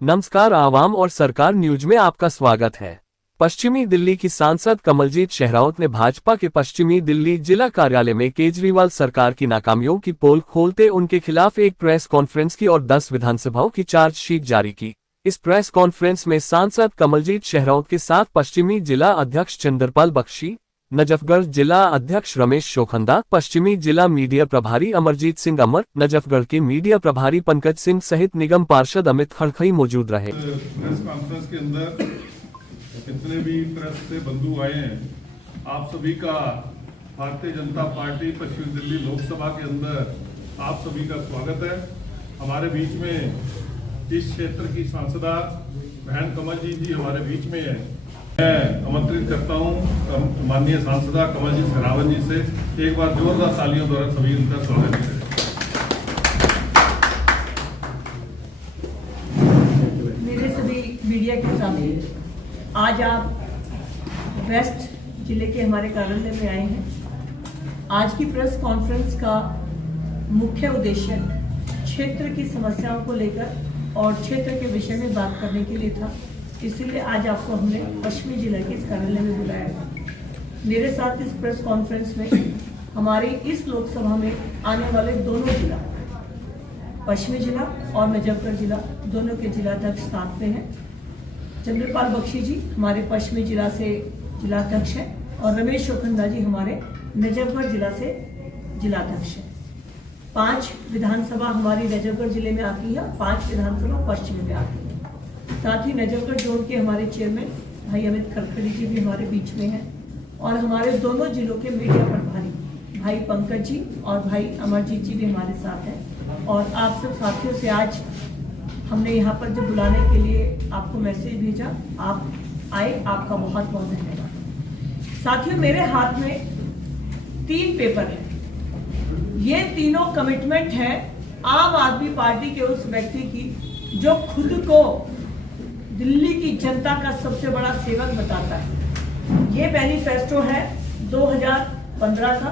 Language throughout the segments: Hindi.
नमस्कार, आवाम और सरकार न्यूज में आपका स्वागत है। पश्चिमी दिल्ली की सांसद कमलजीत शेहरावत ने भाजपा के पश्चिमी दिल्ली जिला कार्यालय में केजरीवाल सरकार की नाकामियों की पोल खोलते उनके खिलाफ एक प्रेस कॉन्फ्रेंस की और 10 विधानसभाओं की चार्जशीट जारी की। इस प्रेस कॉन्फ्रेंस में सांसद कमलजीत शेहरावत के साथ पश्चिमी जिला अध्यक्ष चंद्रपाल बख्शी, नजफगढ़ जिला अध्यक्ष रमेश शोखंदा, पश्चिमी जिला मीडिया प्रभारी अमरजीत सिंह अमर, नजफगढ़ के मीडिया प्रभारी पंकज सिंह सहित निगम पार्षद अमित खड़खई मौजूद रहे। प्रेस कॉन्फ्रेंस के अंदर जितने भी प्रेस से बंधु आए हैं, आप सभी का भारतीय जनता पार्टी पश्चिमी दिल्ली लोकसभा के अंदर आप सभी का स्वागत है। हमारे बीच में इस क्षेत्र की सांसदा बहन कमलजीत जी हमारे बीच में है। मैं आमंत्रित करता हूं माननीय सांसदा कमलजीत शेहरावत जी से एक बार जोरदार तालियों द्वारा सभी उनका स्वागत करें। मेरे सभी मीडिया के सामने आज आप वेस्ट जिले के हमारे कार्यालय में आए हैं। आज की प्रेस कॉन्फ्रेंस का मुख्य उद्देश्य क्षेत्र की समस्याओं को लेकर और क्षेत्र के विषय में बात करने के लिए था। इसीलिए आज आपको हमने पश्चिमी जिला के इस कार्यालय में बुलाया है। मेरे साथ इस प्रेस कॉन्फ्रेंस में हमारी इस लोकसभा में आने वाले दोनों जिला, पश्चिमी जिला और नजफगढ़ जिला, दोनों के जिलाध्यक्ष साथ में हैं। चंद्रपाल बख्शी जी हमारे पश्चिमी जिला से जिलाध्यक्ष हैं और रमेश शोखंदा जी हमारे नजफगढ़ जिला से जिलाध्यक्ष हैं। 5 विधानसभा हमारी नजफगढ़ जिले में आती है, 5 विधानसभा पश्चिमी में आती है। साथ ही नजफगढ़ जोन के हमारे चेयरमैन भाई अमित खड़खड़ी जी भी हमारे बीच में हैं और हमारे दोनों जिलों के मीडिया प्रभारी भाई पंकज जी और भाई अमरजीत जी भी हमारे साथ हैं। और आप सब साथियों से आज हमने यहाँ पर जो बुलाने के लिए आपको मैसेज भेजा, आप आए, आपका बहुत बहुत धन्यवाद। साथियों, मेरे हाथ में 3 पेपर हैं। ये तीनों कमिटमेंट है आम आदमी पार्टी के उस व्यक्ति की जो खुद को दिल्ली की जनता का सबसे बड़ा सेवक बताता है। ये मैनिफेस्टो है 2015 का।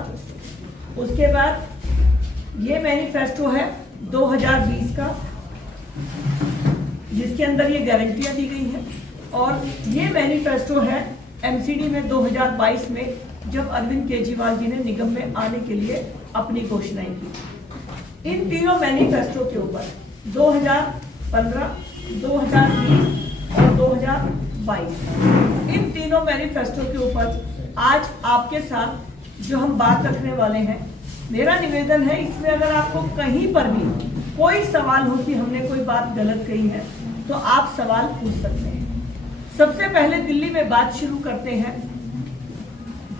उसके बाद ये मैनिफेस्टो है 2020 का, जिसके अंदर ये गारंटियां दी गई हैं। और ये मैनिफेस्टो है एमसीडी में 2022 में, जब अरविंद केजरीवाल जी ने निगम में आने के लिए अपनी घोषणाएं की। इन तीनों मैनिफेस्टो के ऊपर 2015, 2020 और 2022, इन तीनों मैनिफेस्टो के ऊपर आज आपके साथ जो हम बात रखने वाले हैं, मेरा निवेदन है इसमें अगर आपको कहीं पर भी कोई सवाल हो कि हमने कोई बात गलत कही है तो आप सवाल पूछ सकते हैं। सबसे पहले दिल्ली में बात शुरू करते हैं।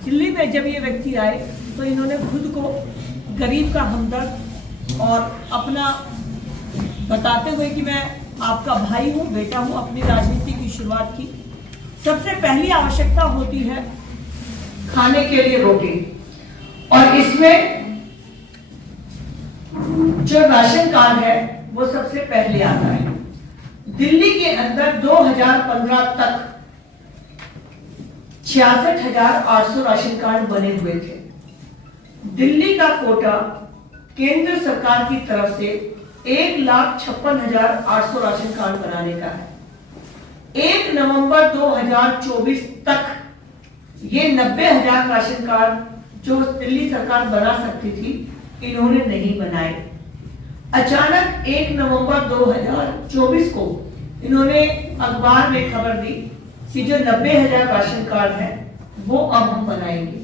दिल्ली में जब ये व्यक्ति आए तो इन्होंने खुद को गरीब का हमदर्द और अपना बताते हुए कि मैं आपका भाई हूं, बेटा हूं, अपनी राजनीति की शुरुआत की। सबसे पहली आवश्यकता होती है खाने के लिए रोटी, और इसमें जो राशन कार्ड है वो सबसे पहले आता है। दिल्ली के अंदर 2015 तक 66,800 राशन कार्ड बने हुए थे। दिल्ली का कोटा केंद्र सरकार की तरफ से 1,56,800 राशन कार्ड बनाने का है। 1 नवंबर 2024 तक ये 90,000 राशन कार्ड जो दिल्ली सरकार बना सकती थी, इन्होंने नहीं बनाए। अचानक 1 नवंबर 2024 को इन्होंने अखबार में खबर दी कि जो 90,000 राशन कार्ड है वो अब हम बनाएंगे।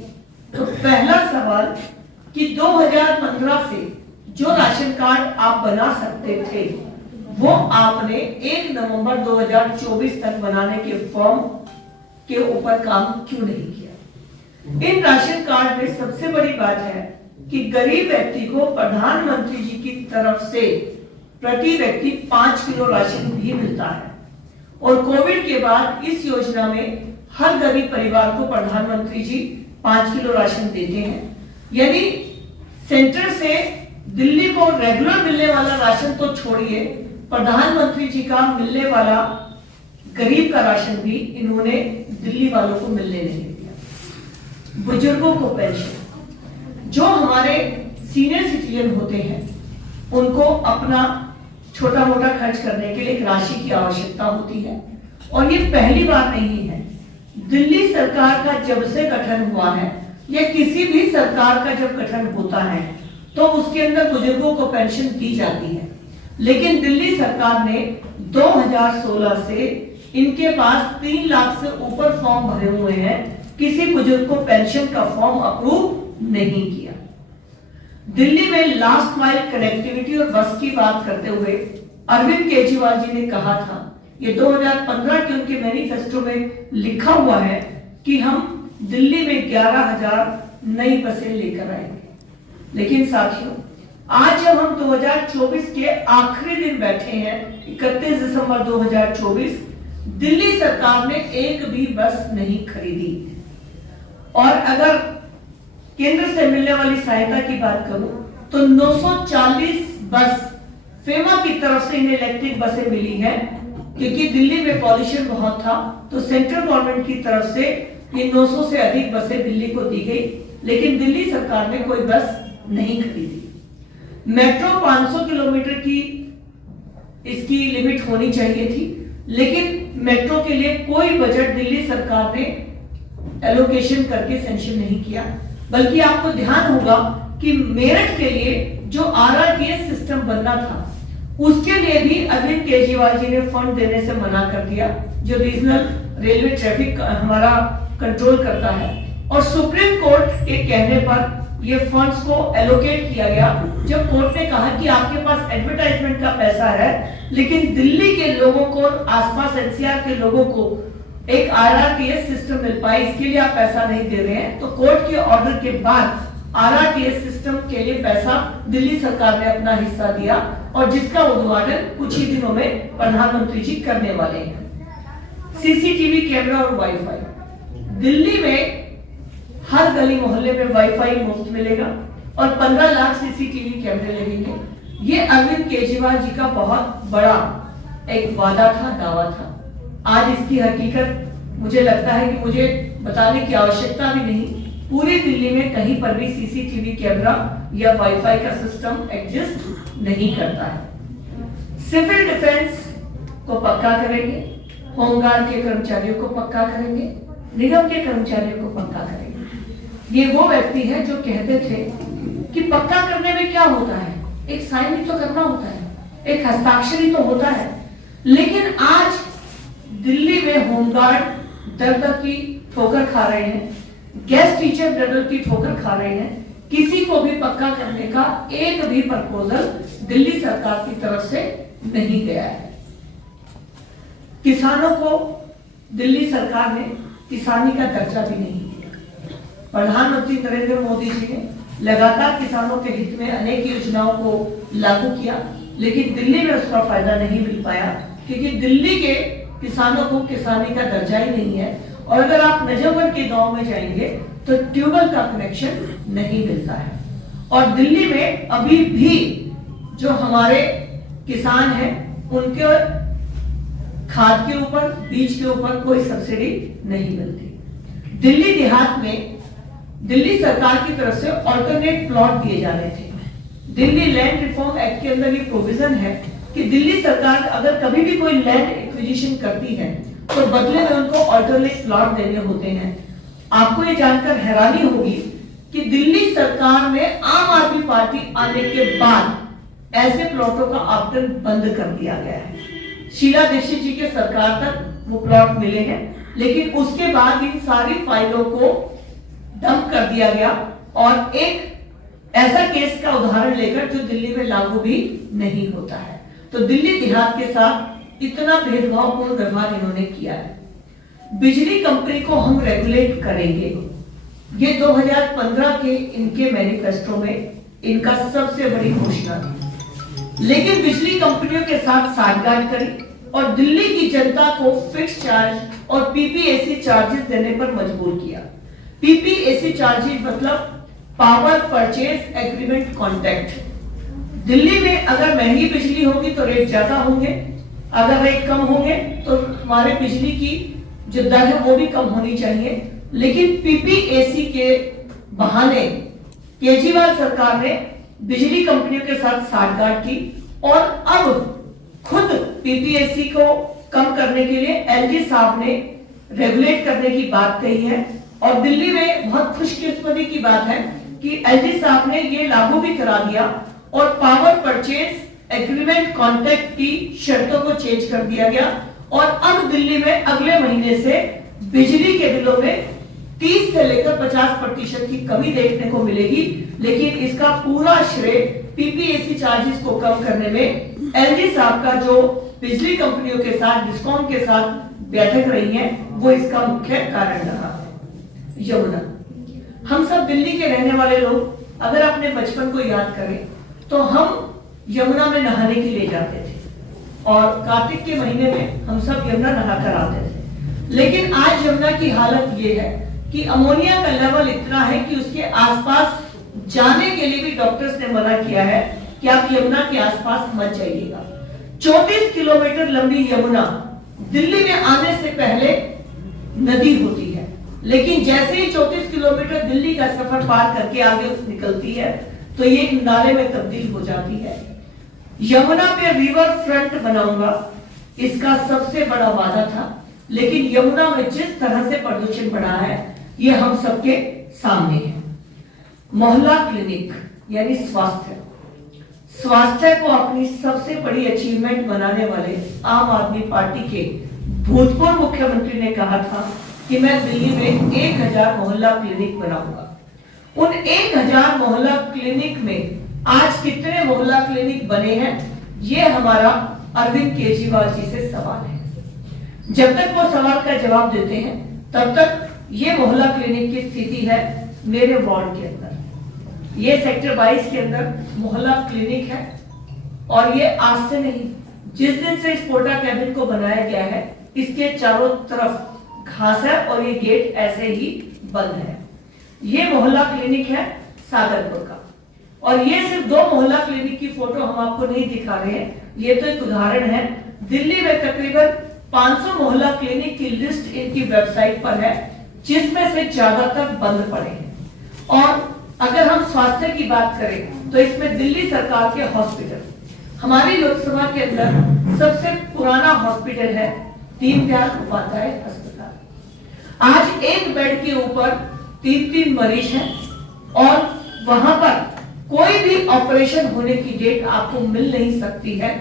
तो पहला सवाल कि 2015 से जो राशन कार्ड आप बना सकते थे वो आपने 1 नवंबर 2024 तक बनाने के फॉर्म के ऊपर काम क्यों नहीं किया? इन राशन कार्ड में सबसे बड़ी बात है कि गरीब व्यक्ति को प्रधानमंत्री जी की तरफ से प्रति व्यक्ति 5 किलो राशन भी मिलता है। और कोविड के बाद इस योजना में हर गरीब परिवार को प्रधानमंत्री जी 5 किलो राशन देते हैं। यदि सेंटर से दिल्ली को रेगुलर मिलने वाला राशन तो छोड़िए, प्रधानमंत्री जी का मिलने वाला गरीब का राशन भी इन्होंने दिल्ली वालों को मिलने नहीं दिया। बुजुर्गों को पेंशन, जो हमारे सीनियर सिटीजन होते हैं, उनको अपना छोटा मोटा खर्च करने के लिए एक राशि की आवश्यकता होती है। और ये पहली बार नहीं है, दिल्ली सरकार का जब से गठन हुआ है या किसी भी सरकार का जब गठन होता है तो उसके अंदर बुजुर्गों को पेंशन दी जाती है। लेकिन दिल्ली सरकार ने 2016 से इनके पास 3 लाख से ऊपर फॉर्म भरे हुए हैं, किसी बुजुर्ग को पेंशन का फॉर्म अप्रूव नहीं किया। दिल्ली में लास्ट माइल कनेक्टिविटी और बस की बात करते हुए अरविंद केजरीवाल जी ने कहा था, ये 2015 के उनके मैनिफेस्टो में लिखा हुआ है कि हम दिल्ली में 11,000 नई बसें लेकर आएंगे। लेकिन साथियों, आज जब हम 2024 के आखिरी दिन बैठे हैं, 31 दिसंबर 2024, दिल्ली सरकार ने एक भी बस नहीं खरीदी। और अगर केंद्र से मिलने वाली सहायता की बात करूं तो 940 बस फेमा की तरफ से इन्हें इलेक्ट्रिक बसें मिली है, क्योंकि दिल्ली में पॉल्यूशन बहुत था तो सेंट्रल गवर्नमेंट की तरफ से ये 900 से अधिक बसें दिल्ली को दी गई, लेकिन दिल्ली सरकार ने कोई बस नहीं खरीदी। मेट्रो 500 किलोमीटर की इसकी लिमिट होनी चाहिए थी, लेकिन मेट्रो के लिए कोई बजट दिल्ली सरकार ने एलोकेशन करके सेंक्शन नहीं किया। बल्कि आपको ध्यान होगा कि मेरठ के लिए जो RRTS सिस्टम बनना था उसके लिए भी अरविंद केजरीवाल जी ने फंड देने से मना कर दिया, जो रीजनल रेलवे ट्रैफिक हमारा कंट्रोल करता है। और सुप्रीम कोर्ट के कहने पर ये फंड्स को एलोकेट किया गया, जब कोर्ट ने कहा कि आपके पास एडवर्टाइजमेंट का पैसा है, लेकिन दिल्ली के लोगों को, आसपास NCR के लोगों को एक RRTS सिस्टम मिल पाए, इसके लिए आप पैसा नहीं दे रहे हैं। तो कोर्ट के ऑर्डर के बाद RRTS सिस्टम के लिए पैसा दिल्ली सरकार ने अपना हिस्सा दिया, और जिसका उद्घाटन कुछ ही दिनों में प्रधानमंत्री जी करने वाले हैं। CCTV कैमरा और वाईफाई, दिल्ली में हर गली मोहल्ले में वाईफाई मुफ्त मिलेगा और 15 लाख CCTV कैमरे लगेंगे। ये अरविंद केजरीवाल जी का बहुत बड़ा एक वादा था, दावा था। आज इसकी हकीकत मुझे लगता है कि मुझे बताने की आवश्यकता भी नहीं, पूरी दिल्ली में कहीं पर भी CCTV कैमरा या वाईफाई का सिस्टम एग्जिस्ट नहीं करता है। सिविल डिफेंस को पक्का करेंगे, होमगार्ड के कर्मचारियों को पक्का करेंगे, निगम के कर्मचारियों को पक्का करेंगे। ये वो व्यक्ति है जो कहते थे कि पक्का करने में क्या होता है, एक साइन ही तो करना होता है, एक हस्ताक्षर ही तो होता है। लेकिन आज दिल्ली में होमगार्ड दर-दर की ठोकर खा रहे हैं, गेस्ट टीचर दर-दर की ठोकर खा रहे हैं। किसी को भी पक्का करने का एक भी प्रपोजल दिल्ली सरकार की तरफ से नहीं गया है। किसानों को दिल्ली सरकार ने किसानी का दर्जा भी नहीं दिया। प्रधानमंत्री नरेंद्र मोदी जी ने लगातार किसानों के हित में अनेक योजनाओं को लागू किया, लेकिन दिल्ली में उसका फायदा नहीं मिल पाया, क्योंकि दिल्ली के किसानों को किसानी का दर्जा ही नहीं है। और अगर आप नजफगढ़ के गांव में जाएंगे तो ट्यूबवेल का कनेक्शन नहीं मिलता है। और दिल्ली में अभी भी जो हमारे किसान हैं उनके खाद के ऊपर, बीज के ऊपर कोई सब्सिडी नहीं मिलती। दिल्ली देहात में दिल्ली सरकार की तरफ से ऑल्टरनेट प्लॉट दिए जा रहे थे। दिल्ली लैंड रिफॉर्म एक्ट के अंदर ये प्रोविजन है कि दिल्ली सरकार अगर कभी भी कोई लैंड एक्विजिशन करती है तो बदले में उनको ऑल्टरनेट प्लॉट देने होते हैं। आपको ये जानकर हैरानी होगी कि दिल्ली सरकार में आम आदमी पार्टी आने के बाद ऐसे प्लॉटों का आवंटन बंद कर दिया गया है। शीला दीक्षित जी के सरकार तक वो प्लॉट मिले हैं, लेकिन उसके बाद इन सारी फाइलों को डंप कर दिया गया और एक ऐसा केस का उदाहरण लेकर जो दिल्ली में लागू भी नहीं होता है। तो दिल्ली देहात के साथ इतना भेदभावपूर्ण व्यवहार इन्होंने किया है। बिजली कंपनी को हम रेगुलेट करेंगे, ये 2015 के इनके मैनिफेस्टो में इनका सबसे बड़ी घोषणा थी। लेकिन बिजली कंपनियों के साथ साठगांठ करी और दिल्ली की जनता को फिक्स चार्ज और PPAC चार्जेस देने पर मजबूर किया। PPAC चार्जेस मतलब power purchase agreement contract. Delhi में अगर महंगी बिजली होगी तो रेट ज्यादा होंगे, अगर रेट कम होंगे तो हमारे बिजली की जो दर है वो भी कम होनी चाहिए। लेकिन PPAC के बहाने केजरीवाल सरकार ने बिजली कंपनियों के साथ साठगांठ की और अब खुद पीपीएससी को कम करने के लिए एलजी साहब ने रेगुलेट करने की बात कही है। और दिल्ली में बहुत खुशकिस्मती की बात है कि एलजी साहब ने ये लागू भी करा दिया और पावर परचेज एग्रीमेंट कॉन्ट्रैक्ट की शर्तों को चेंज कर दिया गया। और अब दिल्ली में अगले महीने से बिजली के बिलों में 30 से लेकर 50% की कमी देखने को मिलेगी। लेकिन इसका पूरा श्रेय पीपीएससी चार्जेस को कम करने में एलजी साहब का जो बिजली कंपनियों के साथ डिस्कॉम के साथ बैठक रही है वो इसका मुख्य कारण रहा है। यमुना, हम सब दिल्ली के रहने वाले लोग अगर अपने बचपन को याद करें तो हम यमुना में नहाने के लिए जाते थे और कार्तिक के महीने में हम सब यमुना नहाकर आते थे। लेकिन आज यमुना की हालत ये है कि अमोनिया का लेवल इतना है कि उसके आसपास जाने के लिए भी डॉक्टर्स ने मना किया है कि आप यमुना के आसपास मत जाइएगा। 34 किलोमीटर लंबी यमुना दिल्ली में आने से पहले नदी होती है, लेकिन जैसे ही 34 किलोमीटर दिल्ली का सफर पार करके आगे निकलती है तो ये एक नाले में तब्दील हो जाती है। यमुना पे रिवर फ्रंट बनाऊंगा, इसका सबसे बड़ा वादा था, लेकिन यमुना में जिस तरह से प्रदूषण बढ़ा है ये हम सबके सामने है। मोहल्ला क्लिनिक यानी स्वास्थ्य को अपनी सबसे बड़ी अचीवमेंट बनाने वाले आम आदमी पार्टी के भूतपूर्व मुख्यमंत्री ने कहा था कि मैं दिल्ली में 1000 मोहल्ला क्लिनिक बनाऊंगा। उन 1000 मोहल्ला क्लिनिक में आज कितने मोहल्ला क्लिनिक बने हैं ये हमारा अरविंद केजरीवाल जी से सवाल है। जब तक वो सवाल का जवाब देते हैं तब तक ये मोहल्ला क्लिनिक की स्थिति है मेरे वार्ड के अंदर। ये सेक्टर 22 के अंदर मोहल्ला क्लिनिक है और ये आज से नहीं, जिस दिन से इस पोर्टा कैबिन को बनाया गया है इसके चारों तरफ घास है और ये गेट ऐसे ही बंद है। ये मोहल्ला क्लिनिक है सागरपुर का और ये सिर्फ 2 मोहल्ला क्लिनिक की फोटो हम आपको नहीं दिखा रहे हैं, ये तो एक उदाहरण है। दिल्ली में तकरीबन 500 मोहल्ला क्लिनिक की लिस्ट इनकी वेबसाइट पर है, जिसमें से ज्यादातर बंद पड़े हैं। और अगर हम स्वास्थ्य की बात करें तो इसमें दिल्ली सरकार के हॉस्पिटल, हमारी लोकसभा के अंदर सबसे पुराना हॉस्पिटल है दीनदयाल उपाध्याय अस्पताल। आज एक बेड के ऊपर 3-3 मरीज हैं और वहां पर कोई भी ऑपरेशन होने की डेट आपको मिल नहीं सकती है।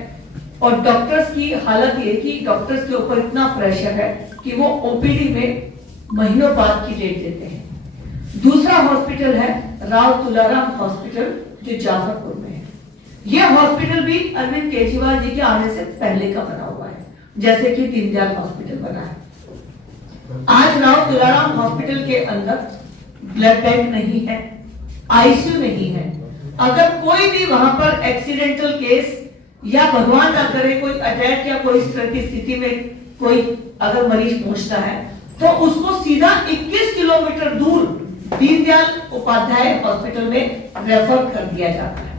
और डॉक्टर्स की हालत ये कि डॉक्टर्स के ऊपर इतना प्रेशर है कि वो ओपीडी में महीनों बाद की डेट देते हैं। दूसरा हॉस्पिटल है राव तुलाराम हॉस्पिटल जो जाफरपुर में है। यह हॉस्पिटल भी अरविंद केजरीवाल जी के आने से पहले का बना हुआ है, जैसे कि दीनदयाल हॉस्पिटल बना है। आज राव तुलाराम हॉस्पिटल के अंदर ब्लड बैंक नहीं है, आईसीयू नहीं है। अगर कोई भी वहां पर एक्सीडेंटल केस या भगवान ना करे कोई अटैक या कोई इस तरह की स्थिति में कोई अगर मरीज पहुंचता है तो उसको सीधा 21 किलोमीटर दूर दीनदयाल उपाध्याय हॉस्पिटल में रेफर कर दिया जाता है।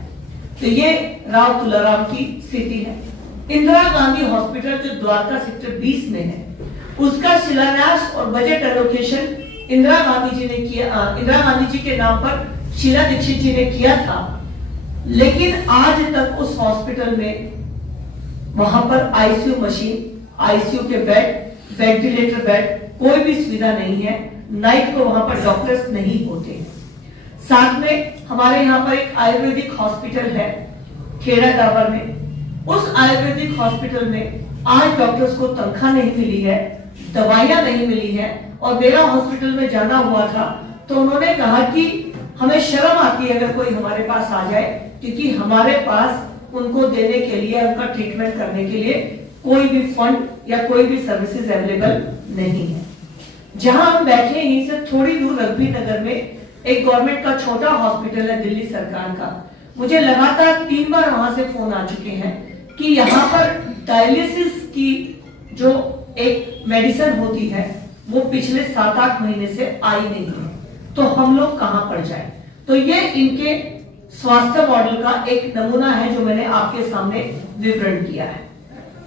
तो ये राव तुलाराम की स्थिति है। इंदिरा गांधी हॉस्पिटल जो द्वारका सेक्टर 20 में है, उसका शिलान्यास और बजट एलोकेशन इंदिरा गांधी जी ने किया, इंदिरा गांधी जी के नाम पर शीला दीक्षित जी ने किया था, लेकिन आज तक उस हॉस्पिटल में वहां पर आईसीयू मशीन, आईसीयू के बेड, वेंटिलेटर बेड, कोई भी सुविधा नहीं है। नाइट को वहां पर डॉक्टर्स नहीं होते। साथ में हमारे यहाँ पर एक आयुर्वेदिक हॉस्पिटल है खेड़ा डाबर में। उस आयुर्वेदिक हॉस्पिटल में आज डॉक्टर्स को तनख्वाह नहीं मिली है, दवाइयां नहीं मिली है। और मेरा हॉस्पिटल में जाना हुआ था तो उन्होंने कहा कि हमें शर्म आती है अगर कोई हमारे पास आ जाए, क्योंकि हमारे पास उनको देने के लिए, उनका ट्रीटमेंट करने के लिए कोई भी फंड या कोई भी सर्विसेज अवेलेबल नहीं है। जहां हम बैठे यहीं से थोड़ी दूर रग्बी नगर में एक गवर्नमेंट का छोटा हॉस्पिटल है दिल्ली सरकार का। मुझे लगातार 3 बार वहां से फोन आ चुके हैं कि यहाँ पर डायलिसिस की जो एक मेडिसिन होती है वो पिछले 7-8 महीने से आई नहीं है, तो हम लोग कहां पर जाएं। तो ये इनके स्वास्थ्य मॉडल का एक नमूना है जो मैंने आपके सामने विवरण किया है।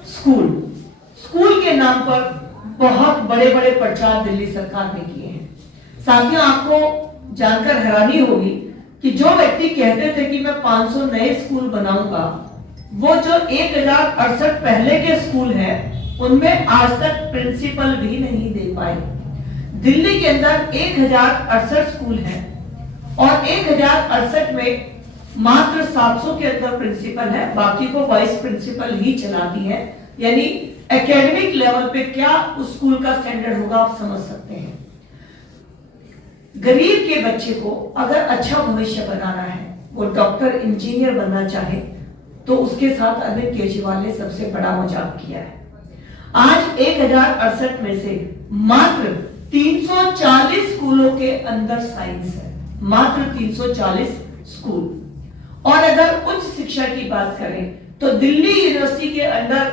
स्कूल के नाम पर बहुत बड़े बड़े प्रचार दिल्ली सरकार ने किए हैं। साथियों, आपको जानकर हैरानी होगी कि जो व्यक्ति कहते थे कि मैं 500 नए स्कूल बनाऊंगा, वो जो 1068 पहले के स्कूल हैं, उनमें आज तक प्रिंसिपल भी नहीं दे पाए। दिल्ली के अंदर 1068 स्कूल हैं और 1068 में मात्र 700 के अंदर प्रिंसिपल है, बाकी को वाइस प्रिंसिपल ही चलाती है। यानी एकेडमिक लेवल पे क्या उस स्कूल का स्टैंडर्ड होगा आप समझ सकते हैं। गरीब के बच्चे को अगर अच्छा भविष्य बनाना है, वो डॉक्टर इंजीनियर बनना चाहे, तो उसके साथ अरविंद केजरीवाल ने सबसे बड़ा मजाक किया है। आज 1068 में से मात्र 340 स्कूलों के अंदर साइंस है, मात्र 340 स्कूल। और अगर उच्च शिक्षा की बात करें तो दिल्ली यूनिवर्सिटी के अंदर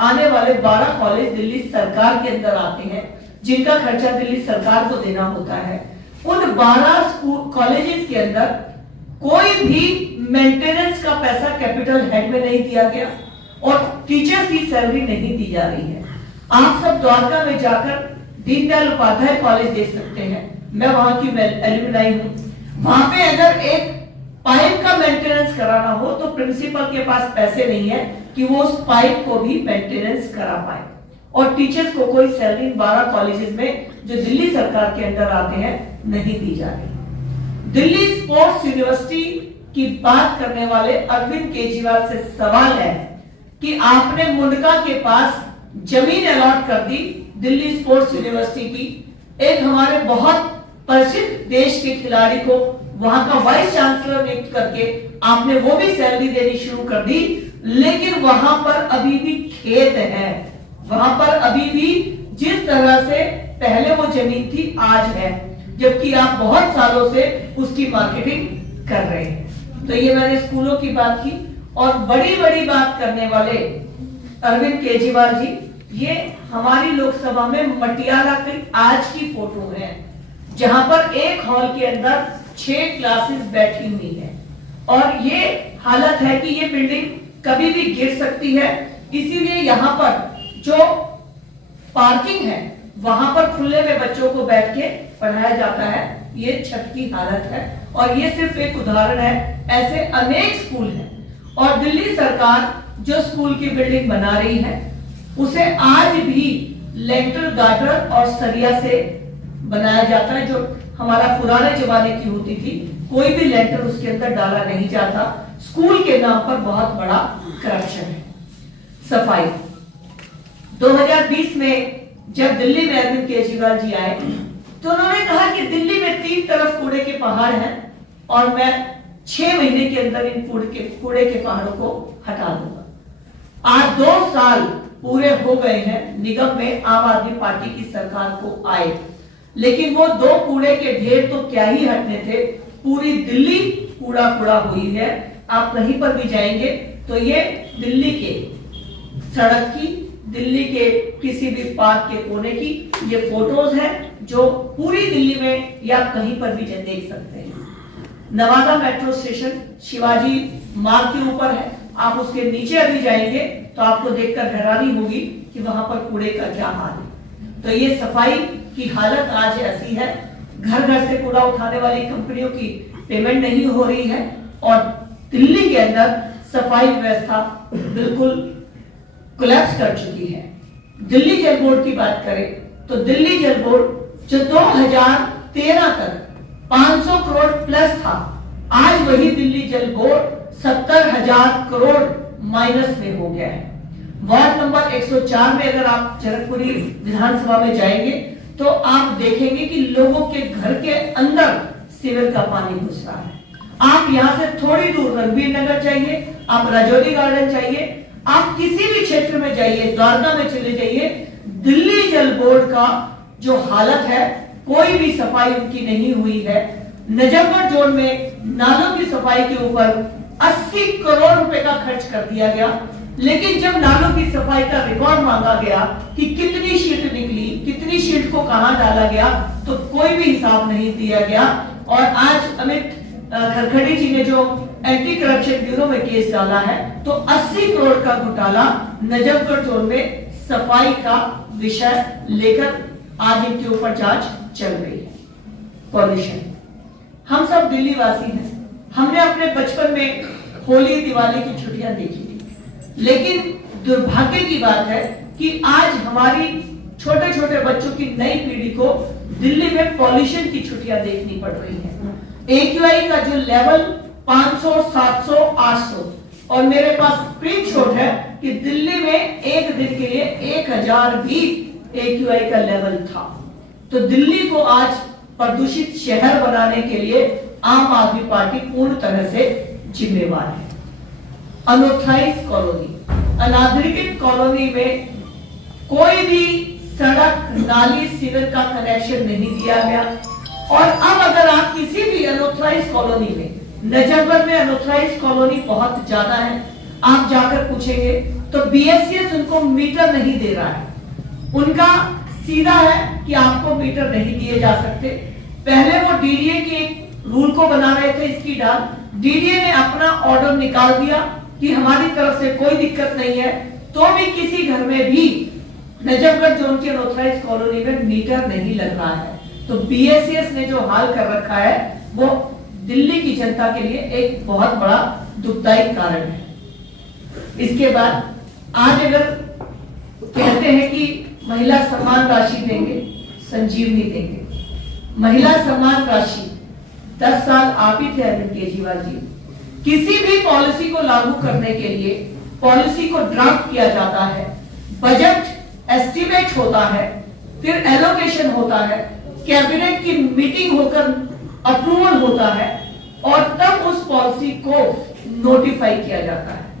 आने वाले 12 कॉलेज दिल्ली सरकार के अंदर आते हैं, जिनका खर्चा दिल्ली सरकार को देना होता है। उन 12 स्कूल कॉलेजेस के अंदर कोई भी मेंटेनेंस का पैसा कैपिटल हेड में नहीं दिया गया और टीचर्स की सैलरी नहीं दी जा रही है। आप सब द्वारका में जाकर दीनदयाल उपाध्याय कॉलेज देख सकते हैं, मैं वहां की एलुमनाई हूं। वहां पे अगर एक पाइप का मेंटेनेंस कराना हो तो प्रिंसिपल के पास पैसे नहीं है कि वो उस पाइप को भी मेंटेनेंस करा पाए। और टीचर्स को कोई सैलरी 12 कॉलेजेस में जो दिल्ली सरकार के अंदर आते हैं नहीं दी जा रही। दिल्ली स्पोर्ट्स यूनिवर्सिटी की बात करने वाले अरविंद केजरीवाल से सवाल है कि आपने मुंडका के पास जमीन अलॉट कर दी दिल्ली स्पोर्ट्स यूनिवर्सिटी की, एक हमारे बहुत प्रसिद्ध देश के खिलाड़ी को वहां का वाइस चांसलर नियुक्त करके आपने वो भी सैलरी देनी शुरू कर दी, लेकिन वहां पर अभी भी खेत है, वहां पर अभी भी जिस तरह से पहले वो जमीन थी आज है, जबकि आप बहुत सालों से उसकी मार्केटिंग कर रहे हैं। तो ये मैंने स्कूलों की बात की। और बड़ी बड़ी बात करने वाले अरविंद केजरीवाल जी, ये हमारी लोकसभा में मटियाला की आज की फोटो है, जहां पर एक हॉल के अंदर 6 क्लासेस बैठी हुई है और ये हालत है कि ये बिल्डिंग कभी भी गिर सकती है। इसीलिए यहाँ पर जो पार्किंग है वहां पर खुले में बच्चों को बैठ के पढ़ाया जाता है। ये छत की हालत है और ये सिर्फ एक उदाहरण है, ऐसे अनेक स्कूल हैं। और दिल्ली सरकार जो स्कूल की बिल्डिंग बना रही है उसे आज भी लेंटर गार्डर और सरिया से बनाया जाता है, जो हमारा पुराने जमाने की होती थी। कोई भी लेंटर उसके अंदर डाला नहीं जाता। स्कूल के नाम पर बहुत बड़ा करप्शन है। सफाई 2020 में जब दिल्ली में अरविंद केजरीवाल जी आए तो उन्होंने कहा कि दिल्ली में 3 तरफ कूड़े के पहाड़ हैं और मैं 6 महीने के अंदर इन कूड़े के पहाड़ों को हटा दूंगा। आज 2 साल पूरे हो गए हैं निगम में आम आदमी पार्टी की सरकार को आए, लेकिन वो 2 कूड़े के ढेर तो क्या ही हटने थे, पूरी दिल्ली कूड़ा कूड़ा हुई है। आप कहीं पर भी जाएंगे तो ये दिल्ली के सड़क की, दिल्ली के किसी भी पार्क के कोने की ये फोटोज हैं जो पूरी दिल्ली में या कहीं पर भी देख सकते हैं। नवादा मेट्रो स्टेशन शिवाजी मार्ग के ऊपर है, आप उसके नीचे अभी जाएंगे तो आपको देखकर हैरानी होगी कि वहां पर कूड़े का क्या हाल है। तो ये सफाई की हालत आज ऐसी है, घर घर से कूड़ा उठाने वाली कंपनियों की पेमेंट नहीं हो रही है और दिल्ली के अंदर सफाई व्यवस्था बिल्कुल कोलैप्स कर चुकी है। दिल्ली जल बोर्ड की बात करें तो दिल्ली जल बोर्ड जो 2013 तक 500 करोड़ प्लस था, आज वही दिल्ली जल बोर्ड 70,000 करोड़ माइनस में हो गया है। वार्ड नंबर 104 में अगर आप जनकपुरी विधानसभा में जाएंगे तो आप देखेंगे कि लोगों के घर के अंदर सीवर का पानी घुस रहा है। आप यहां से थोड़ी दूर रणबीर नगर जाइए, आप राजौरी गार्डन जाइए, आप किसी भी क्षेत्र में जाइए, द्वारका में चले जाइए, दिल्ली जल बोर्ड का जो हालत है कोई भी सफाई उनकी नहीं हुई है। नजफगढ़ जोन में नालों की सफाई के ऊपर 80 करोड़ रुपए का खर्च कर दिया गया, लेकिन जब नालों की सफाई का रिकॉर्ड मांगा गया कि कितनी शीट निकली, कितनी शीट को कहां डाला गया, तो कोई भी हिसाब नहीं दिया गया। और आज अमित खरखड़ी जी ने जो एंटी करप्शन ब्यूरो में केस डाला है तो 80 करोड़ का घोटाला नजफगढ़ जोन में सफाई का विषय लेकर आज इनके ऊपर जांच चल रही है। पॉल्यूशन, हम सब दिल्ली वासी हैं, हमने अपने बचपन में होली दिवाली की छुट्टियां देखी थी। लेकिन दुर्भाग्य की बात है कि आज हमारी छोटे छोटे बच्चों की नई पीढ़ी को दिल्ली में पॉल्यूशन की छुट्टियां देखनी पड़ रही है। AQI का जो लेवल 500, 700, 800 और मेरे पास स्क्रीनशॉट है कि दिल्ली में एक दिन के लिए 1000 भी AQI का लेवल था। तो दिल्ली को आज प्रदूषित शहर बनाने के लिए आम आदमी पार्टी पूर्ण तरह से जिम्मेवार है। अनऑथराइज्ड कॉलोनी, अनाधिकृत कॉलोनी में कोई भी सड़क, नाली, सीवर का कनेक्शन नहीं दिया गया। और अब अगर आप किसी भी अनऑथराइज्ड कॉलोनी में, नजफगढ़ में अनऑथराइज्ड कॉलोनी बहुत ज्यादा है, आप जाकर पूछेंगे तो BSCS उनको मीटर नहीं दे रहा है। उनका सीधा है कि आपको मीटर नहीं दिए जा सकते। पहले वो DDA के रूल को बना रहे थे इसकी डाल, DDA ने अपना ऑर्डर निकाल दिया कि हमारी तरफ से कोई दिक्कत नहीं है, तो भी किसी घर में भी नजफगढ़ जोन की अनऑथराइज्ड कॉलोनी में मीटर नहीं लग रहा है। तो BSCS ने जो हाल कर रखा है वो दिल्ली की जनता के लिए एक बहुत बड़ा दुखदायी कारण है। इसके बाद आज अगर कहते हैं कि महिला सम्मान राशि देंगे, संजीवनी देंगे, महिला सम्मान राशि 10 साल आप ही थे अरविंद केजरीवाल जी। किसी भी पॉलिसी को लागू करने के लिए पॉलिसी को ड्राफ्ट किया जाता है, बजट एस्टिमेट होता है, फिर एलोकेशन होता है, कैबिनेट की मीटिंग होकर अप्रूवल होता है और तब उस पॉलिसी को नोटिफाई किया जाता है।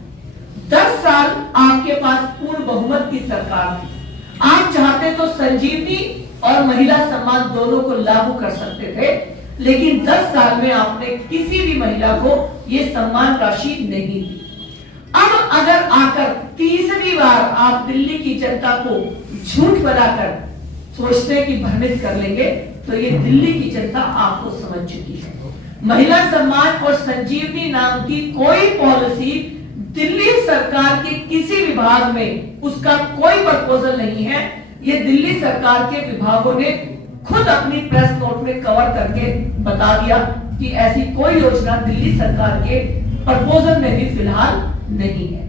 10 साल आपके पास पूर्ण बहुमत की सरकार थी। आप चाहते तो संजीवनी और महिला सम्मान दोनों को लागू कर सकते थे, लेकिन 10 साल में आपने किसी भी महिला को यह सम्मान राशि नहीं दी। अब अगर आकर तीसरी बार आप दिल्ली की जनता को झूठ बनाकर सोचते हैं कि भ्रमित कर लेंगे, तो ये दिल्ली की जनता आपको समझ चुकी है। महिला सम्मान और संजीवनी नाम की कोई पॉलिसी दिल्ली सरकार के किसी विभाग में उसका कोई प्रपोजल नहीं है। ये दिल्ली सरकार के विभागों ने खुद अपनी प्रेस नोट में कवर करके बता दिया कि ऐसी कोई योजना दिल्ली सरकार के प्रपोजल में भी फिलहाल नहीं है।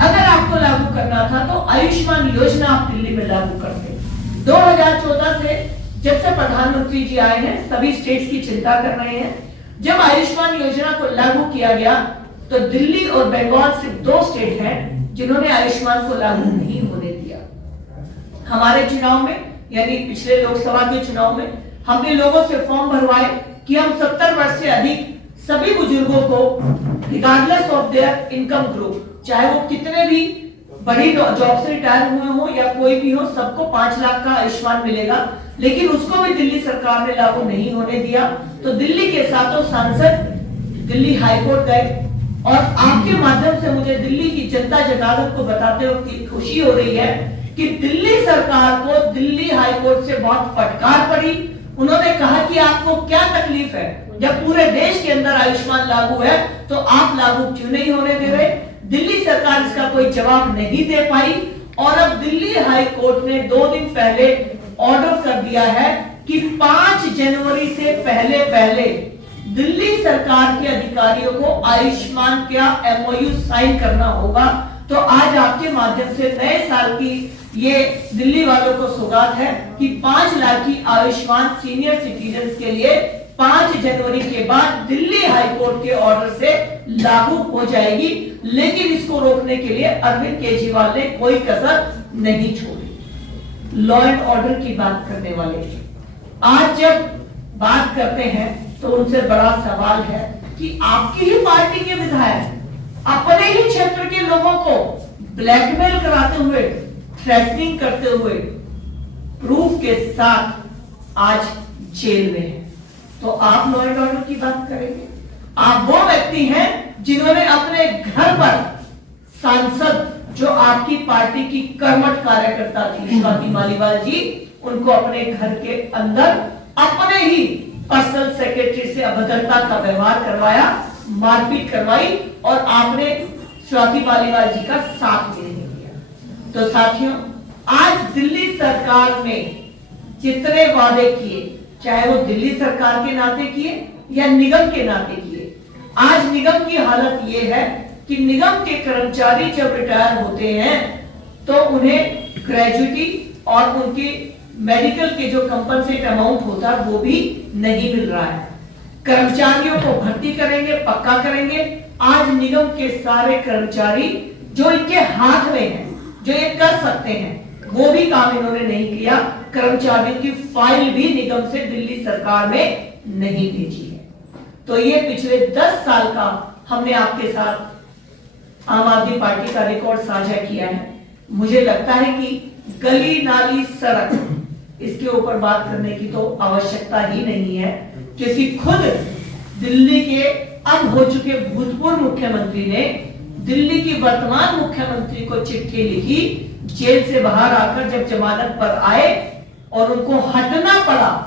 अगर आपको लागू करना था तो आयुष्मान योजना आप दिल्ली में लागू करते। 2014 से जब से प्रधानमंत्री जी आए हैं, सभी स्टेट्स की चिंता कर रहे हैं। जब आयुष्मान योजना को लागू किया गया तो दिल्ली और बंगाल सिर्फ 2 स्टेट हैं जिन्होंने आयुष्मान को लागू नहीं होने दिया। हमारे चुनाव में, यानी पिछले लोकसभा के चुनाव में, हमने लोगों से फॉर्म भरवाए कि हम 70 वर्ष से अधिक सभी बुजुर्गों को regardless of their income group, चाहे वो कितने भी बड़ी जॉब से रिटायर हुए हो या कोई भी हो, सबको 5 लाख का आयुष्मान मिलेगा। लेकिन उसको भी दिल्ली सरकार ने लागू नहीं होने दिया। तो दिल्ली के सातों सांसद दिल्ली हाईकोर्ट गए और आपके माध्यम से मुझे दिल्ली की जनता जनार्दन को बताते हुए खुशी हो रही है कि दिल्ली सरकार को दिल्ली हाईकोर्ट से बहुत फटकार पड़ी। उन्होंने कहा कि आपको क्या तकलीफ है, जब पूरे देश के अंदर आयुष्मान लागू है तो आप लागू क्यों नहीं होने दे रहे। दिल्ली सरकार इसका कोई जवाब नहीं दे पाई और अब दिल्ली हाई कोर्ट ने 2 दिन पहले ऑर्डर कर दिया है कि 5 जनवरी से पहले दिल्ली सरकार के अधिकारियों को आयुष्मान का MOU साइन करना होगा। तो आज आपके माध्यम से नए साल की ये दिल्ली वालों को सौगात है कि 5 लाख की आयुष्मान सीनियर सिटीजन के लिए 5 जनवरी के बाद दिल्ली हाईकोर्ट के ऑर्डर से लागू हो जाएगी। लेकिन इसको रोकने के लिए अरविंद केजरीवाल ने कोई कसर नहीं छोड़ी। लॉ एंड ऑर्डर की बात करने वाले आज जब बात करते हैं तो उनसे बड़ा सवाल है कि आपकी ही पार्टी के विधायक अपने ही क्षेत्र के लोगों को ब्लैकमेल कराते हुए, थ्रेटनिंग करते हुए, प्रूफ के साथ आज जेल में है। तो आप लॉ एंड ऑर्डर की बात करेंगे? आप वो व्यक्ति हैं जिन्होंने अपने घर पर सांसद, जो आपकी पार्टी की कर्मठ कार्यकर्ता थी स्वाति मालीवाल जी, उनको अपने घर के अंदर अपने ही पर्सनल सेक्रेटरी से अभद्रता का व्यवहार करवाया, मारपीट करवाई और आपने स्वाति मालीवाल जी का साथ भी नहीं दिया। तो साथियों, आज दिल्ली सरकार ने जितने वादे किए, चाहे वो दिल्ली सरकार के नाते किए या निगम के नाते किए, आज निगम की हालत ये है कि निगम के कर्मचारी जब रिटायर होते हैं तो उन्हें ग्रेजुटी और उनकी मेडिकल के जो कंपनसेट अमाउंट होता है वो भी नहीं मिल रहा है। कर्मचारियों को भर्ती करेंगे, पक्का करेंगे। आज निगम के सारे कर्मचारी जो इनके हाथ में है, जो ये कर सकते हैं, वो भी काम इन्होंने नहीं किया। कर्मचारियों की फाइल भी निगम से दिल्ली सरकार में नहीं भेजी है। तो ये पिछले 10 साल का हमने आपके साथ आम आदमी पार्टी का रिकॉर्ड साझा किया है। मुझे लगता है कि गली नाली सड़क इसके ऊपर बात करने की तो आवश्यकता ही नहीं है, क्योंकि खुद दिल्ली के अब हो चुके भूतपूर्व मुख्यमंत्री ने दिल्ली की वर्तमान मुख्यमंत्री को चिट्ठी लिखी, जेल से बाहर आकर जब जमानत पर आए और उनको हटना पड़ा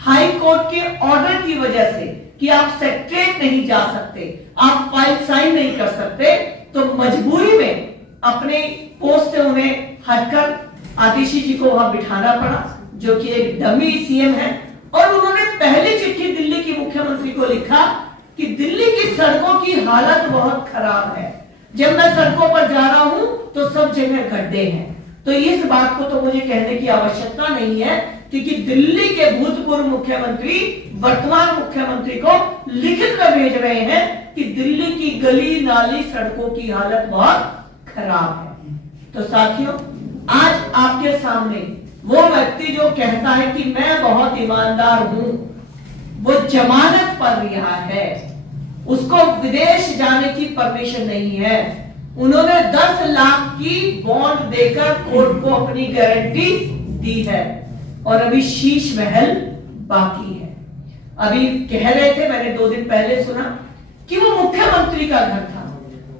हाई कोर्ट के ऑर्डर की वजह से कि आप सेक्रेटरीट नहीं जा सकते, आप फाइल साइन नहीं कर सकते, तो मजबूरी में अपने पोस्ट से उन्हें हटकर आतिशी जी को वहां बिठाना पड़ा, जो कि एक डमी सीएम है। और उन्होंने पहली चिट्ठी दिल्ली की मुख्यमंत्री को लिखा कि दिल्ली की सड़कों की हालत बहुत खराब है, जब मैं सड़कों पर जा रहा हूं तो सब जगह गड्ढे हैं। तो इस बात को तो मुझे कहने की आवश्यकता नहीं है, क्योंकि दिल्ली के भूतपूर्व मुख्यमंत्री वर्तमान मुख्यमंत्री को लिखित में भेज रहे हैं कि दिल्ली की गली नाली सड़कों की हालत बहुत खराब है। तो साथियों, आज आपके सामने वो व्यक्ति जो कहता है कि मैं बहुत ईमानदार हूं, वो जमानत पर रिहा है, उसको विदेश जाने की परमिशन नहीं है। उन्होंने 10 लाख की बॉन्ड देकर कोर्ट को अपनी गारंटी दी है और अभी शीश महल बाकी है। अभी कह रहे थे, मैंने 2 दिन पहले सुना कि वो मुख्यमंत्री का घर था,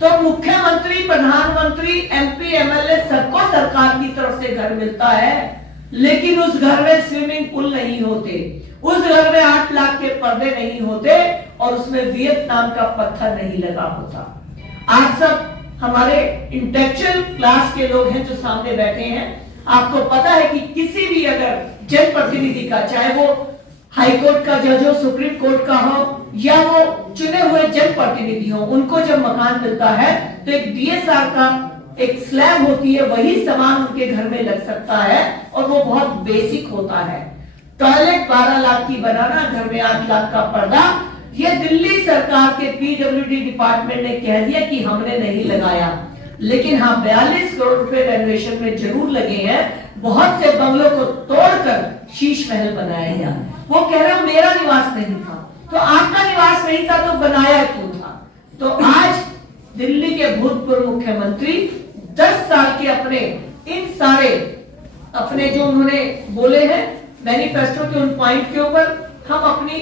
तो मुख्यमंत्री, प्रधानमंत्री, एमपी, एमएलए सबको सरकार की तरफ से घर मिलता है, लेकिन उस घर में स्विमिंग पूल नहीं होते, उस घर में 8 लाख के पर्दे नहीं होते और उसमें वियतनाम का पत्थर नहीं लगा होता। आप सब हमारे इंटेलेक्चुअल क्लास के लोग हैं जो सामने बैठे हैं, आपको पता है कि किसी भी अगर जनप्रतिनिधि का, चाहे वो हाई कोर्ट का जज हो, सुप्रीम कोर्ट का हो, या वो चुने हुए जनप्रतिनिधि हो, उनको जब मकान मिलता है तो एक डीएसआर का एक स्लैब होती है, वही सामान उनके घर में लग सकता है और वो बहुत बेसिक होता है। टॉयलेट 12 लाख की बनाना, घर में 8 लाख का पर्दा, ये दिल्ली सरकार के पीडब्ल्यूडी डिपार्टमेंट ने कह दिया कि हमने नहीं लगाया, लेकिन हाँ 42 करोड़ रुपए रेनोवेशन में जरूर लगे हैं। बहुत से बंगलों को तोड़कर शीश महल बनाया गया। वो कह रहे हो मेरा निवास नहीं था, तो आपका निवास नहीं था तो बनाया क्यों था? तो आज दिल्ली के भूतपूर्व मुख्यमंत्री 10 साल के अपने इन सारे अपने जो उन्होंने बोले हैं मैनिफेस्टो के उन पॉइंट के ऊपर हम अपनी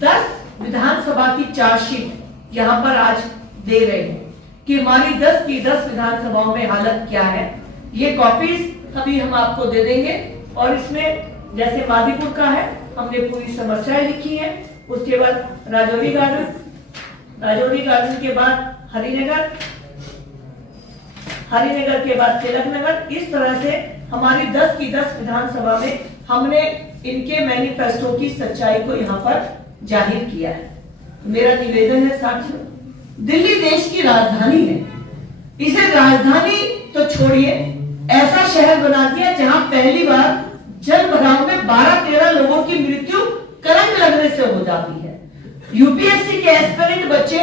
10 विधानसभा की चार्जशीट यहां पर आज दे रहे हैं कि हमारी 10 की 10 विधानसभाओं में हालत क्या है। ये कॉपीज अभी हम आपको दे देंगे और इसमें जैसे मादीपुर का है, हमने पूरी समस्याएं लिखी है। उसके बाद राजौरी गार्डन के बाद हरिनगर के बाद तिलक नगर, इस तरह से हमारी 10 की 10 विधानसभा में हमने इनके मैनिफेस्टो की सच्चाई को यहाँ पर जाहिर किया है। मेरा निवेदन है साथियों, दिल्ली देश की राजधानी है, इसे राजधानी तो छोड़िए, ऐसा शहर बना दिया जहां पहली बार जल भराव में 12-13 लोगों की मृत्यु करंट लगने से हो जाती है। यूपीएससी के एस्पिरेंट बच्चे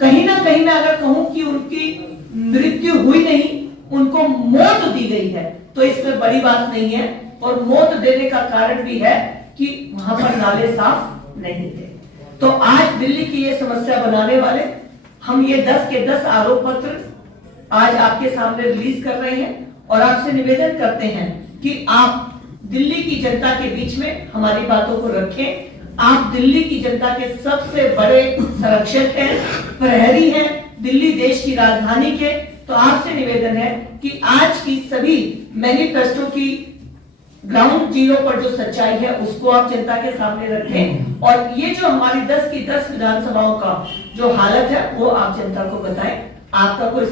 कहीं ना कहीं मैं अगर कहूं कि उनकी मृत्यु हुई नहीं, उनको मौत दी गई है, तो इसमें बड़ी बात नहीं है। और मौत देने का कारण भी है कि वहां पर नाले साफ नहीं थे। तो आज दिल्ली की ये समस्या बनाने वाले हम ये 10 के 10 आरोप पत्र आज आपके सामने रिलीज कर रहे हैं और आपसे निवेदन करते हैं कि आप दिल्ली की जनता के बीच में हमारी बातों को रखें। आप दिल्ली की जनता के सबसे बड़े संरक्षक हैं, प्रहरी हैं, दिल्ली देश की राजधानी के। तो आपसे निवेदन है कि आज की सभी मैनिफेस्टो की ग्राउंड जीरो पर जो सच्चाई है उसको आप जनता के सामने रखें और ये जो हमारी 10 की 10 विधानसभाओं का जो हालत है वो आप जनता को बताएं। आपका कोई